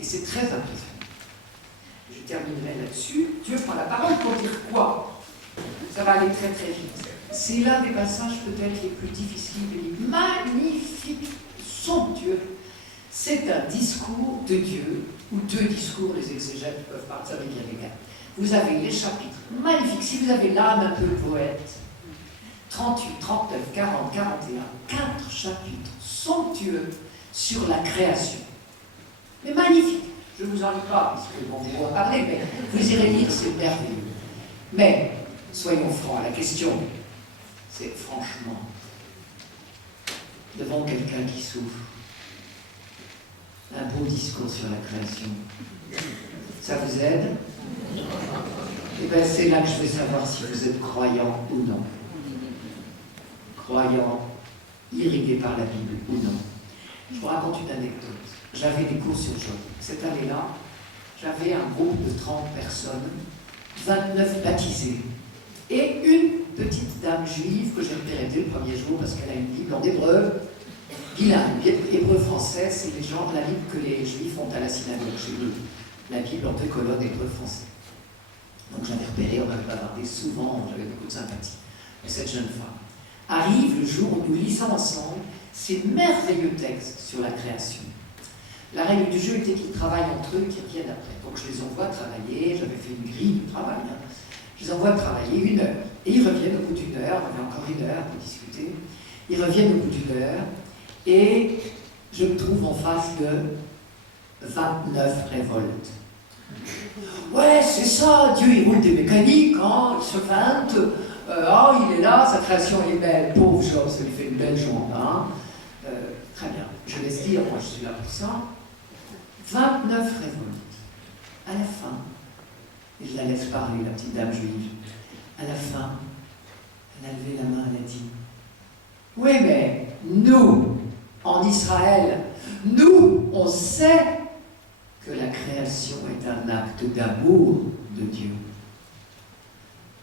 Et c'est très impressionnant. Je terminerai là-dessus. Dieu prend la parole pour dire quoi? Ça va aller très très vite. C'est l'un des passages peut-être les plus difficiles du livre. Magnifique, somptueux. C'est un discours de Dieu, ou deux discours, les exégètes peuvent partir avec les gars. Vous avez les chapitres magnifiques. Si vous avez l'âme un peu poète, 38, 39, 40, 41, 4 chapitres somptueux sur la création. Mais magnifique. Je ne vous en lis pas, parce que bon, vous en parler, mais vous irez lire, c'est merveilleux. Mais, soyons francs, la question, c'est franchement, devant quelqu'un qui souffre, un beau discours sur la création, ça vous aide? Eh bien, c'est là que je vais savoir si vous êtes croyant ou non. Croyant, irrigué par la Bible ou non. Je vous raconte une anecdote. J'avais des cours sur Job. Cette année-là, j'avais un groupe de 30 personnes, 29 baptisés, et une petite dame juive que j'ai repérée dès le premier jour parce qu'elle a une Bible en hébreu, bilingue, hébreu-français, c'est les gens, la Bible que les juifs ont à la synagogue. J'ai lu la Bible en 2 colonnes hébreu-français. Donc j'avais repéré, on m'avait bavardé souvent, j'avais beaucoup de sympathie. Et cette jeune femme arrive le jour où nous lisons ensemble ces merveilleux textes sur la création. La règle du jeu était qu'ils travaillent entre eux et qu'ils reviennent après. Donc je les envoie travailler, j'avais fait une grille de travail, hein. Je les envoie travailler 1 heure. Et ils reviennent au bout d'1 heure, on avait encore 1 heure pour discuter. Ils reviennent au bout d'1 heure et je me trouve en face de 29 révoltes. Ouais, c'est ça, Dieu il roule des mécaniques, hein, il se feinte, il est là, sa création est belle, pauvre Job, ça lui fait une belle jambe, hein. Très bien, je laisse dire, moi je suis là pour ça. 29 révoltes. À la fin, et je la laisse parler, la petite dame juive, à la fin, elle a levé la main, elle a dit, oui mais nous, en Israël, nous, on sait que la création est un acte d'amour de Dieu.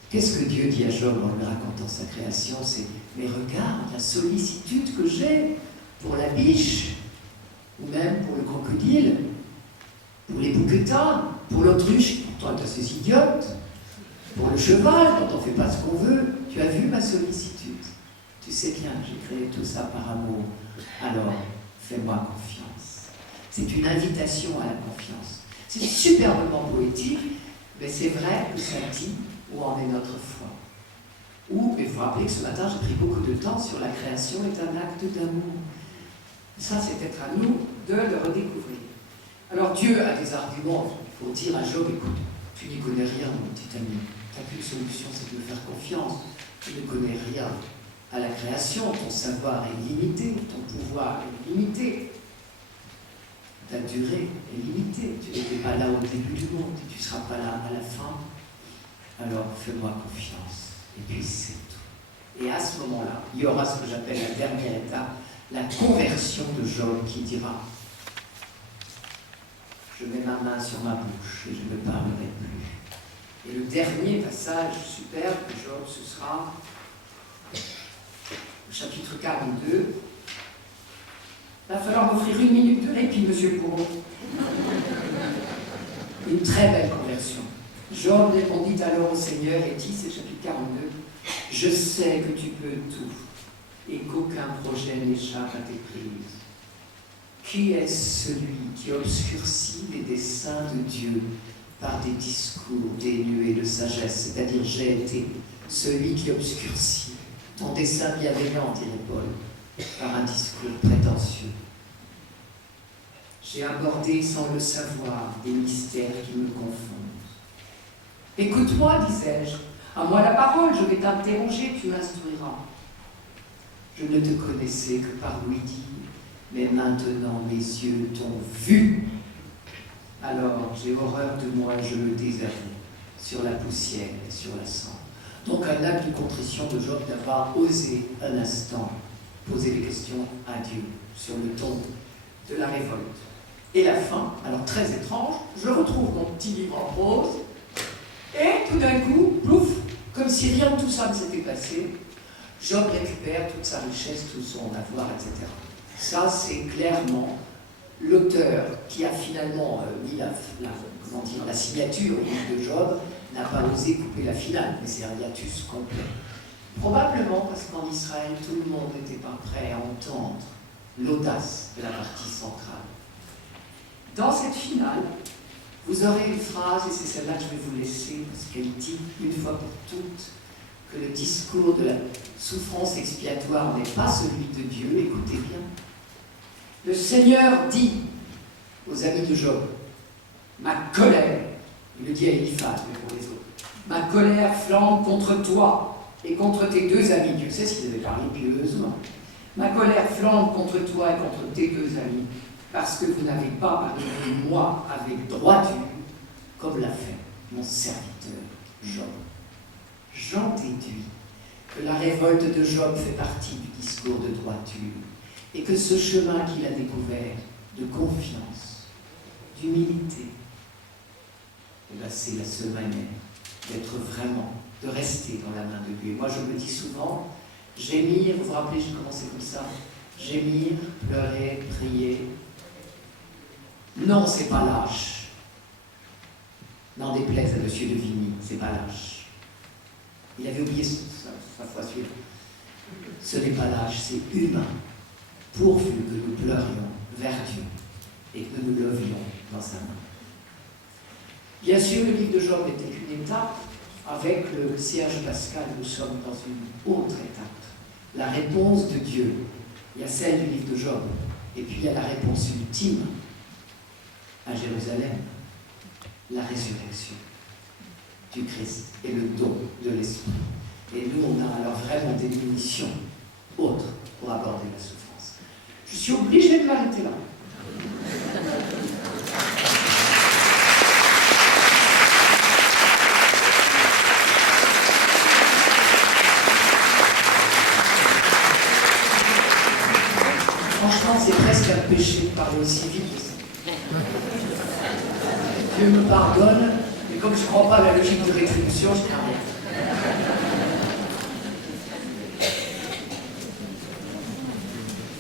Qu'est-ce que Dieu dit à Job en lui racontant sa création? C'est, mais regarde la sollicitude que j'ai pour la biche, ou même pour le crocodile, pour les bouquetins, pour l'autruche, pourtant elle est assez idiote, pour le cheval, quand on ne fait pas ce qu'on veut. Tu as vu ma sollicitude? Tu sais bien que j'ai créé tout ça par amour. Alors, fais-moi confiance. C'est une invitation à la confiance. C'est superbement poétique, mais c'est vrai que ça dit où en est notre foi. Ou, il faut rappeler que ce matin, j'ai pris beaucoup de temps sur la création est un acte d'amour. Ça, c'est peut-être à nous de le redécouvrir. Alors, Dieu a des arguments. Il faut dire à Job, écoute, tu n'y connais rien, mon petit ami. Tu n'as qu'une solution, c'est de me faire confiance. Tu ne connais rien à la création. Ton savoir est limité, ton pouvoir est limité. Ta durée est limitée. Tu n'étais pas là au début du monde et tu ne seras pas là à la fin. Alors, fais-moi confiance. Et puis, c'est tout. Et à ce moment-là, il y aura ce que j'appelle la dernière étape, la conversion de Job qui dira « Je mets ma main sur ma bouche et je ne parlerai plus ». Et le dernier passage superbe de Job, ce sera le chapitre 42. Il va falloir m'offrir 1 minute de répit, monsieur le bourreau. Une très belle conversion. Job répondit alors au Seigneur et dit, c'est le chapitre 42, « Je sais que tu peux tout et qu'aucun projet n'échappe à tes prises. Qui est celui qui obscurcit les desseins de Dieu par des discours dénués de sagesse? » C'est-à-dire, j'ai été celui qui obscurcit ton dessein bienveillant, dirait Paul, par un discours prétentieux. J'ai abordé sans le savoir des mystères qui me confondent. Écoute-moi, disais-je, à moi la parole, je vais t'interroger, tu m'instruiras. Je ne te connaissais que par ouï-dire, mais maintenant mes yeux t'ont vu. Alors j'ai horreur de moi, je me désavoue sur la poussière et sur la cendre. Donc un acte de contrition de Job d'avoir osé un instant poser des questions à Dieu sur le ton de la révolte. Et la fin, alors très étrange, je retrouve mon petit livre en prose, et tout d'un coup, plouf, comme si rien de tout ça ne s'était passé, Job récupère toute sa richesse, tout son avoir, etc. Ça, c'est clairement l'auteur qui a finalement mis la signature au livre de Job n'a pas osé couper la finale, mais c'est un hiatus complet. Probablement parce qu'en Israël, tout le monde n'était pas prêt à entendre l'audace de la partie centrale. Dans cette finale, vous aurez une phrase, et c'est celle-là que je vais vous laisser, parce qu'elle dit une fois pour toutes que le discours de la souffrance expiatoire n'est pas celui de Dieu. Écoutez bien. Le Seigneur dit aux amis de Job, ma colère, il le dit à Eliphaz, mais pour les autres, ma colère flambe contre toi et contre tes deux amis. Dieu sait s'ils avaient parlé pieusement. Ma colère flambe contre toi et contre tes deux amis, parce que vous n'avez pas pardonné moi avec droiture, comme l'a fait mon serviteur Job. J'en déduis que la révolte de Job fait partie du discours de droiture, et que ce chemin qu'il a découvert de confiance, d'humilité, c'est la seule manière d'être vraiment, de rester dans la main de Dieu. Et moi je me dis souvent, gémir, vous vous rappelez, j'ai commencé comme ça, gémir, pleurer, prier. Non, c'est pas lâche. N'en déplaise à Monsieur de Vigny, c'est pas lâche. Il avait oublié sa foi suivante. Ce n'est pas lâche, c'est humain. Pourvu que nous pleurions vers Dieu et que nous nous levions dans sa main. Bien sûr, le livre de Job n'était qu'une étape. Avec le Cierge Pascal, nous sommes dans une autre étape. La réponse de Dieu. Il y a celle du livre de Job, et puis il y a la réponse ultime à Jérusalem, la résurrection du Christ et le don de l'Esprit. Et nous, on a alors vraiment des munitions autres pour aborder la souffrance. Je suis obligé de m'arrêter là. Franchement, c'est presque un péché de parler aussi vite que ça. Dieu me pardonne, mais comme je ne crois pas à la logique de rétribution, je n'ai rien.